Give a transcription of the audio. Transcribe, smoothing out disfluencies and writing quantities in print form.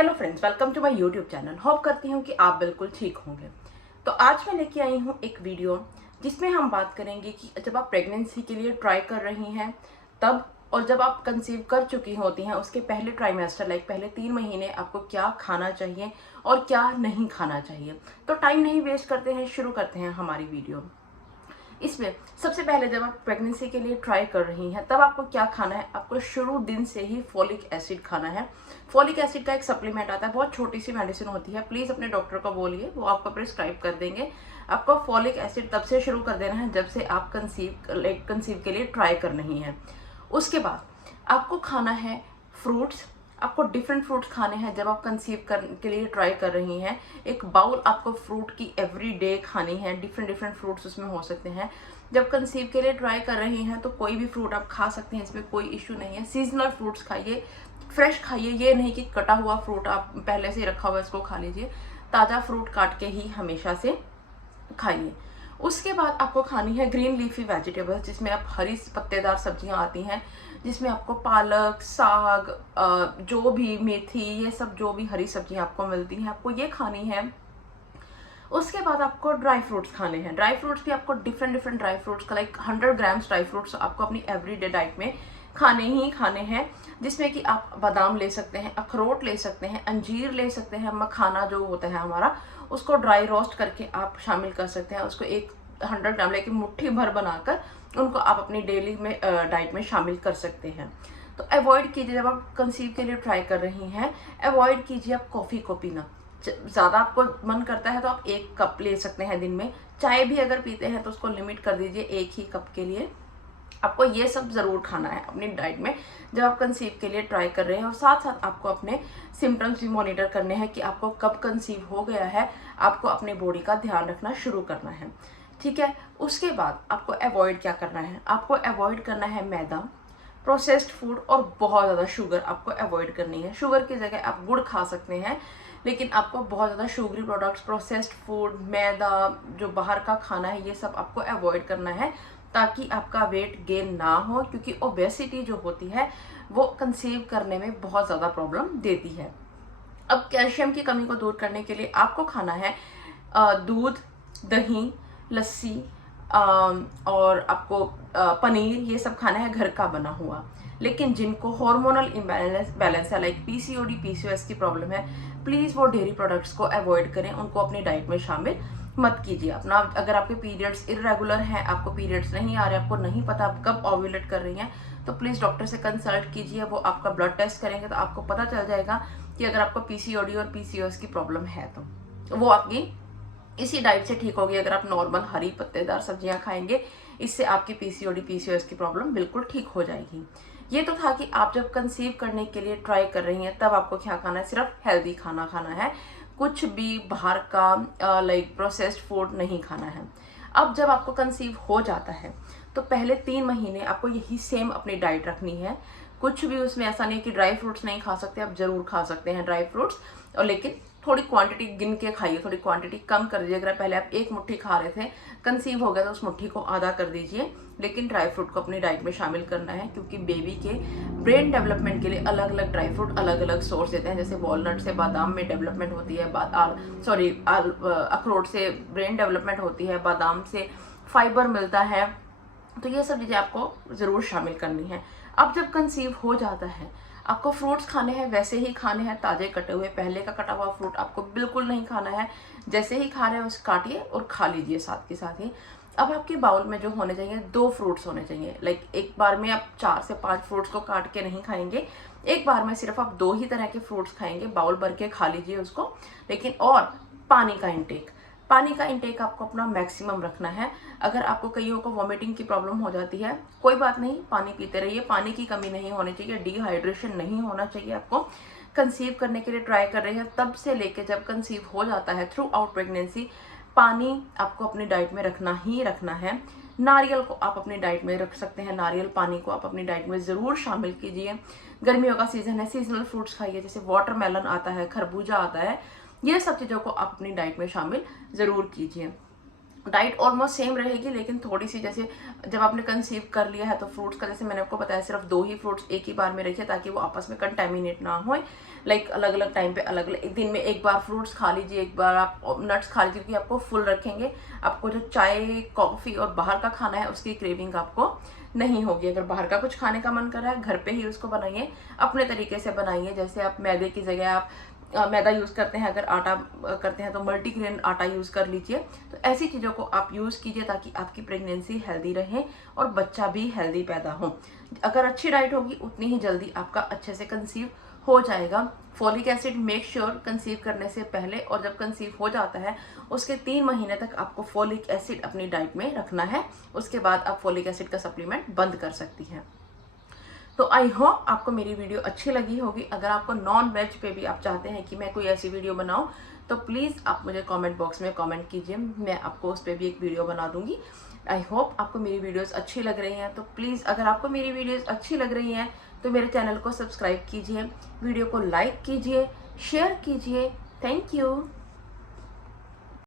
Hello friends, welcome to my YouTube channel. Hope करती हूँ कि आप बिल्कुल ठीक होंगे। तो आज मैं लेके आई हूँ एक वीडियो जिसमें हम बात करेंगे कि जब आप प्रेगनेंसी के लिए ट्राई कर रही हैं तब, और जब आप कंसीव कर चुकी होती हैं उसके पहले ट्राइमेस्टर लाइक पहले 3 महीने आपको क्या खाना चाहिए और क्या नहीं खाना चाहिए। तो टाइम नहीं वेस्ट करते हैं, शुरू करते हैं हमारी वीडियो। इसमें सबसे पहले जब आप प्रेगनेंसी के लिए ट्राई कर रही हैं तब आपको क्या खाना है, आपको शुरू दिन से ही फॉलिक एसिड खाना है। फॉलिक एसिड का एक सप्लीमेंट आता है, बहुत छोटी सी मेडिसिन होती है। प्लीज़ अपने डॉक्टर को बोलिए, वो आपको प्रिस्क्राइब कर देंगे। आपको फॉलिक एसिड तब से शुरू कर देना है जब से आप कंसीव के लिए ट्राई कर रही हैं। उसके बाद आपको खाना है फ्रूट्स। आपको डिफरेंट फ्रूट्स खाने हैं जब आप कंसीव के लिए ट्राई कर रही हैं। एक बाउल आपको फ्रूट की एवरी डे खानी है। डिफरेंट फ्रूट्स उसमें हो सकते हैं। जब कंसीव के लिए ट्राई कर रही हैं तो कोई भी फ्रूट आप खा सकते हैं, इसमें कोई इश्यू नहीं है। सीजनल फ्रूट्स खाइए, फ्रेश खाइए, ये नहीं कि कटा हुआ फ्रूट आप पहले से रखा हुआ इसको खा लीजिए। ताज़ा फ्रूट काट के ही हमेशा से खाइए। उसके बाद आपको खानी है ग्रीन लीफी वेजिटेबल्स, जिसमें आप हरी पत्तेदार सब्जियां आती हैं, जिसमें आपको पालक, साग, जो भी मेथी, ये सब जो भी हरी सब्जियां आपको मिलती हैं आपको ये खानी है। उसके बाद आपको ड्राई फ्रूट्स खाने हैं। ड्राई फ्रूट्स भी आपको डिफरेंट ड्राई फ्रूट्स का लाइक 100 ग्राम्स ड्राई फ्रूट्स आपको अपनी एवरीडे डाइट में खाने ही खाने हैं, जिसमें कि आप बादाम ले सकते हैं, अखरोट ले सकते हैं, अंजीर ले सकते हैं, मखाना जो होता है हमारा उसको ड्राई रोस्ट करके आप शामिल कर सकते हैं। उसको एक 100 ग्राम लेके मुट्ठी भर बनाकर उनको आप अपनी डेली में डाइट में शामिल कर सकते हैं। तो अवॉइड कीजिए, जब आप कंसीव के लिए ट्राई कर रही हैं अवॉइड कीजिए आप कॉफ़ी को पीना। ज़्यादा आपको मन करता है तो आप 1 कप ले सकते हैं दिन में। चाय भी अगर पीते हैं तो उसको लिमिट कर दीजिए 1 ही कप के लिए। आपको ये सब ज़रूर खाना है अपनी डाइट में जब आप कंसीव के लिए ट्राई कर रहे हैं। और साथ साथ आपको अपने सिम्टम्स भी मॉनिटर करने हैं कि आपको कब कंसीव हो गया है। आपको अपने बॉडी का ध्यान रखना शुरू करना है, ठीक है। उसके बाद आपको अवॉइड क्या करना है, आपको अवॉइड करना है मैदा, प्रोसेस्ड फूड और बहुत ज़्यादा शुगर आपको अवॉइड करनी है। शुगर की जगह आप गुड़ खा सकते हैं, लेकिन आपको बहुत ज़्यादा शुगरी प्रोडक्ट्स, प्रोसेस्ड फूड, मैदा, जो बाहर का खाना है, ये सब आपको अवॉइड करना है ताकि आपका वेट गेन ना हो, क्योंकि ओबेसिटी जो होती है वो कंसीव करने में बहुत ज़्यादा प्रॉब्लम देती है। अब कैल्शियम की कमी को दूर करने के लिए आपको खाना है दूध, दही, लस्सी, और आपको पनीर, ये सब खाना है घर का बना हुआ। लेकिन जिनको हार्मोनल बैलेंस है लाइक पीसीओडी, पीसीओएस की प्रॉब्लम है, प्लीज़ वो डेयरी प्रोडक्ट्स को अवॉइड करें, उनको अपनी डाइट में शामिल मत कीजिए। अपना अगर आपके पीरियड्स इरेगुलर हैं, आपको पीरियड्स नहीं आ रहे, आपको नहीं पता आप कब ओव्यूलेट कर रही हैं, तो प्लीज़ डॉक्टर से कंसल्ट कीजिए। वो आपका ब्लड टेस्ट करेंगे तो आपको पता चल जाएगा कि अगर आपको पीसीओडी और पीसीओएस की प्रॉब्लम है तो वो आपकी इसी डाइट से ठीक होगी। अगर आप नॉर्मल हरी पत्तेदार सब्जियां खाएंगे, इससे आपकी पीसीओडी, पीसीओएस की प्रॉब्लम बिल्कुल ठीक हो जाएगी। ये तो था कि आप जब कंसीव करने के लिए ट्राई कर रही हैं तब आपको क्या खाना है, सिर्फ हेल्दी खाना खाना है, कुछ भी बाहर का लाइक प्रोसेस्ड फूड नहीं खाना है। अब जब आपको कंसीव हो जाता है तो पहले 3 महीने आपको यही सेम अपनी डाइट रखनी है। कुछ भी उसमें ऐसा नहीं कि ड्राई फ्रूट्स नहीं खा सकते, आप जरूर खा सकते हैं ड्राई फ्रूट्स, और लेकिन थोड़ी क्वांटिटी गिन के खाइए, थोड़ी क्वांटिटी कम कर दीजिए। अगर पहले आप 1 मुट्ठी खा रहे थे, कंसीव हो गया तो उस मुट्ठी को आधा कर दीजिए। लेकिन ड्राई फ्रूट को अपनी डाइट में शामिल करना है, क्योंकि बेबी के ब्रेन डेवलपमेंट के लिए अलग अलग ड्राई फ्रूट अलग अलग सोर्स देते हैं। जैसे वॉलनट से बादाम में डेवलपमेंट होती है, अखरोट से ब्रेन डेवलपमेंट होती है, बादाम से फाइबर मिलता है। तो ये सब चीज़ें आपको ज़रूर शामिल करनी है। अब जब कंसीव हो जाता है आपको फ्रूट्स खाने हैं, वैसे ही खाने हैं, ताज़े कटे हुए। पहले का कटा हुआ फ्रूट आपको बिल्कुल नहीं खाना है। जैसे ही खा रहे हैं उसे काटिए और खा लीजिए साथ के साथ ही। अब आपके बाउल में जो होने चाहिए 2 फ्रूट्स होने चाहिए। लाइक एक बार में आप 4 से 5 फ्रूट्स को काट के नहीं खाएंगे, एक बार में सिर्फ आप 2 ही तरह के फ्रूट्स खाएंगे। बाउल भर के खा लीजिए उसको। लेकिन और पानी का इंटेक आपको अपना मैक्सिमम रखना है। अगर आपको कईयों को वॉमिटिंग की प्रॉब्लम हो जाती है, कोई बात नहीं, पानी पीते रहिए। पानी की कमी नहीं होनी चाहिए, डिहाइड्रेशन नहीं होना चाहिए। आपको कंसीव करने के लिए ट्राई कर रहे हैं तब से लेके जब कंसीव हो जाता है, थ्रू आउट प्रेगनेंसी पानी आपको अपनी डाइट में रखना ही रखना है। नारियल को आप अपनी डाइट में रख सकते हैं, नारियल पानी को आप अपनी डाइट में ज़रूर शामिल कीजिए। गर्मियों का सीज़न है, सीजनल फ्रूट्स खाइए, जैसे वाटरमेलन आता है, खरबूजा आता है, ये सब चीज़ों को आप अपनी डाइट में शामिल ज़रूर कीजिए। डाइट ऑलमोस्ट सेम रहेगी, लेकिन थोड़ी सी, जैसे जब आपने कंसीव कर लिया है तो फ्रूट्स का, जैसे मैंने आपको बताया, सिर्फ 2 ही फ्रूट्स एक ही बार में रखिए ताकि वो आपस में कंटेमिनेट ना हो। लाइक अलग अलग टाइम पे अलग अलग, एक दिन में एक बार फ्रूट्स खा लीजिए, एक बार आप नट्स खा लीजिए, क्योंकि आपको फुल रखेंगे। आपको जो चाय कॉफ़ी और बाहर का खाना है उसकी क्रेविंग आपको नहीं होगी। अगर बाहर का कुछ खाने का मन कर रहा है, घर पे ही उसको बनाइए, अपने तरीके से बनाइए। जैसे आप मैदे की जगह आप मैदा यूज़ करते हैं, अगर आटा करते हैं तो मल्टीग्रेन आटा यूज़ कर लीजिए। तो ऐसी चीज़ों को आप यूज़ कीजिए ताकि आपकी प्रेगनेंसी हेल्दी रहे और बच्चा भी हेल्दी पैदा हो। अगर अच्छी डाइट होगी उतनी ही जल्दी आपका अच्छे से कंसीव हो जाएगा। Folic acid make sure conceive करने से पहले और जब कंसीव हो जाता है उसके 3 महीने तक आपको फॉलिक एसिड अपनी डाइट में रखना है। उसके बाद आप फॉलिक एसिड का सप्लीमेंट बंद कर सकती हैं। तो आई होप आपको मेरी वीडियो अच्छी लगी होगी। अगर आपको नॉन वेज पे भी आप चाहते हैं कि मैं कोई ऐसी वीडियो बनाऊं तो प्लीज़ आप मुझे कमेंट बॉक्स में कमेंट कीजिए, मैं आपको उस पर भी एक वीडियो बना दूंगी। आई होप आपको मेरी वीडियोस अच्छी लग रही हैं। तो प्लीज़ अगर आपको मेरी वीडियोस अच्छी लग रही हैं तो मेरे चैनल को सब्सक्राइब कीजिए, वीडियो को लाइक कीजिए, शेयर कीजिए। Thank you.